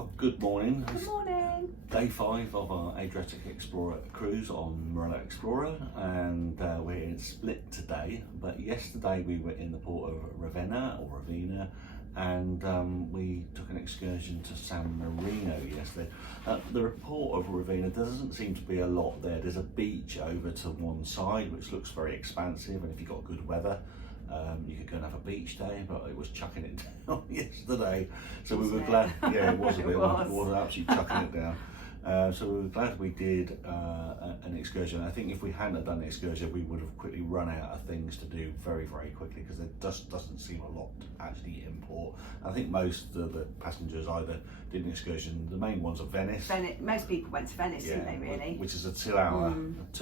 Well, good morning. Good morning. Day 5 of our Adriatic Explorer cruise on Marella Explorer, and we're in Split today. But yesterday we were in the Port of Ravenna, and we took an excursion to San Marino yesterday. The Port of Ravenna, there doesn't seem to be a lot there. There's a beach over to one side which looks very expansive, and if you've got good weather, you could go and have a beach day, but it was chucking it down yesterday. So we were glad, yeah, it was a bit, it was absolutely chucking it down. So we were glad we did an excursion. I think if we hadn't done the excursion, we would have quickly run out of things to do very, very quickly, because there just doesn't seem a lot to actually import. I think most of the passengers either did an excursion. The main ones are Venice. Most people went to Venice, didn't they, really? Which is a 2-hour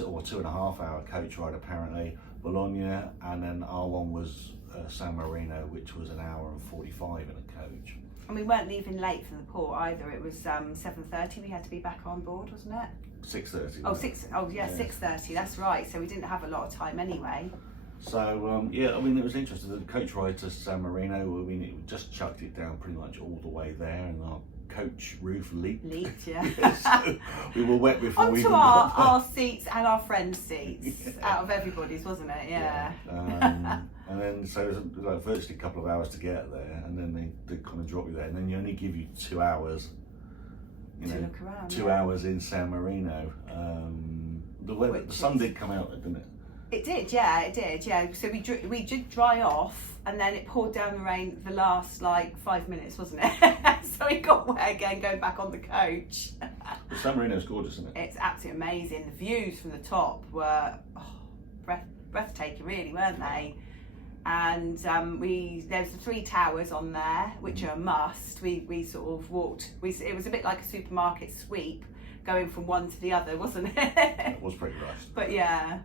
or 2.5 hour coach ride apparently. Bologna, and then our one was San Marino, which was 1 hour and 45 in a coach. And we weren't leaving late from the port either. It was 7:30. We had to be back on board, wasn't it? 6:30. Oh, 6:30. That's right. So we didn't have a lot of time anyway. So yeah, I mean, it was interesting. The coach ride to San Marino, I mean, it just chucked it down pretty much all the way there, and our coach roof leaked. Yeah. So we were wet before we onto even got there. our seats and our friends' seats, out of everybody's, wasn't it? Yeah. And then so it was like virtually a couple of hours to get there, and then they kind of drop you there, and then you only give you 2 hours. To look around. 2 hours in San Marino. The sun did come out, didn't it? It did, yeah. So we did dry off, and then it poured down the rain the last like 5 minutes, wasn't it? So we got wet again going back on the coach. Well, San Marino's gorgeous, isn't it? It's absolutely amazing. The views from the top were breathtaking, really, weren't they? And there's the 3 towers on there, which are a must. We sort of walked. It was a bit like a supermarket sweep, going from one to the other, wasn't it? It was pretty rushed. But yeah.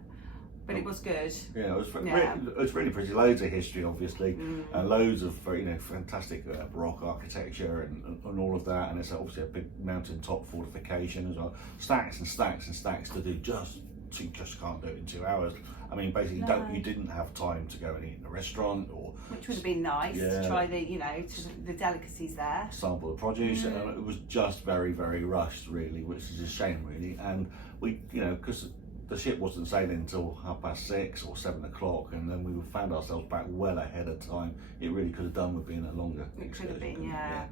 But it was good. Yeah, it was really pretty. Loads of history, obviously, and loads of fantastic Baroque architecture and all of that. And it's obviously a big mountaintop fortification as well. Stacks and stacks and stacks to do. You just can't do it in 2 hours. I mean, basically, you didn't have time to go and eat in a restaurant, which would have been nice to try the delicacies there. Sample the produce, and it was just very, very rushed, really, which is a shame, really. And we, because the ship wasn't sailing until 6:30 or 7 o'clock, and then we found ourselves back well ahead of time. It really could have done with being a longer excursion. It could have been, yeah.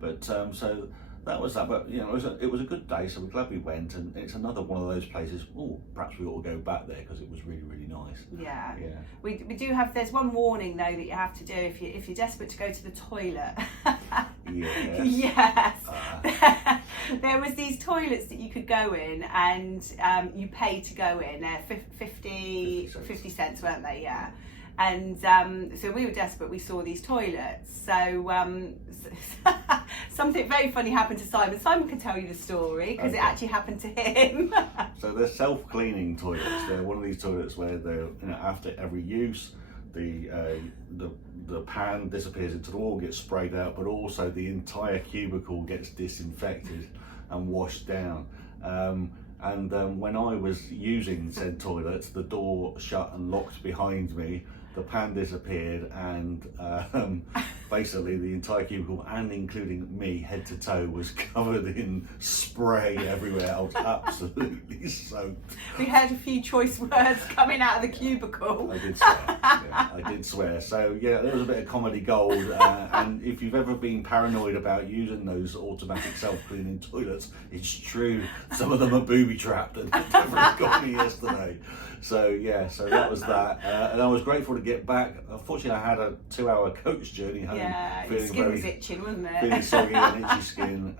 But so that was that. But it was a good day, so we're glad we went. And it's another one of those places. Oh, perhaps we ought to go back there, because it was really, really nice. Yeah. We do have. There's one warning though that you have to do if you're desperate to go to the toilet. Yes. Yes. There was these toilets that you could go in, and you pay to go in. They're 50 cents, weren't they? Yeah. And so we were desperate. We saw these toilets. So something very funny happened to Simon. Simon can tell you the story, because it actually happened to him. So they're self-cleaning toilets. They're one of these toilets where they're after every use, the pan disappears into the wall, gets sprayed out, but also the entire cubicle gets disinfected and washed down. And when I was using said toilet, the door shut and locked behind me, the pan disappeared, and basically the entire cubicle, and including me head to toe, was covered in spray everywhere. I was absolutely soaked. We heard a few choice words coming out of the cubicle. I did swear. I did swear. So yeah, there was a bit of comedy gold. And if you've ever been paranoid about using those automatic self-cleaning toilets, it's true. Some of them are booby trapped, and they definitely got me yesterday. So yeah, so that was that. And I was grateful to get back. Unfortunately, I had a 2-hour coach journey home. Yeah, your skin was itching, wasn't it? Feeling soggy and itchy skin.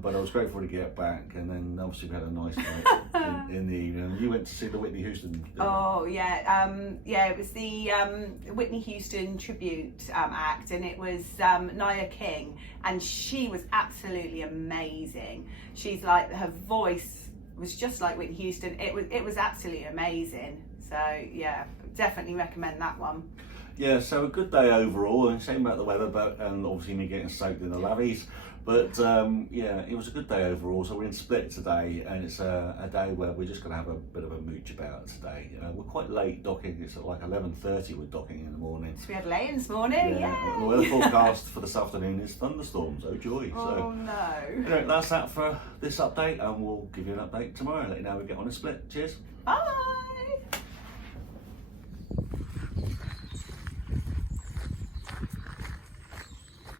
But I was grateful to get back. And then obviously we had a nice night in the evening. You went to see the Whitney Houston. Oh yeah, it was the Whitney Houston tribute act, and it was Nia King, and she was absolutely amazing. She's like, her voice was just like Whitney Houston. It was absolutely amazing. So yeah, definitely recommend that one. Yeah, so a good day overall, and shame about the weather, but and obviously me getting soaked in the lavies. But yeah, it was a good day overall. So we're in Split today, and it's a day where we're just going to have a bit of a mooch about today. We're quite late docking. It's at like 11:30. We're docking in the morning. So we had late this morning. Yeah. The weather forecast for this afternoon is thunderstorms. Oh joy! Oh So no. anyway, that's that for this update, and we'll give you an update tomorrow. Let you know how we get on in Split. Cheers. Bye.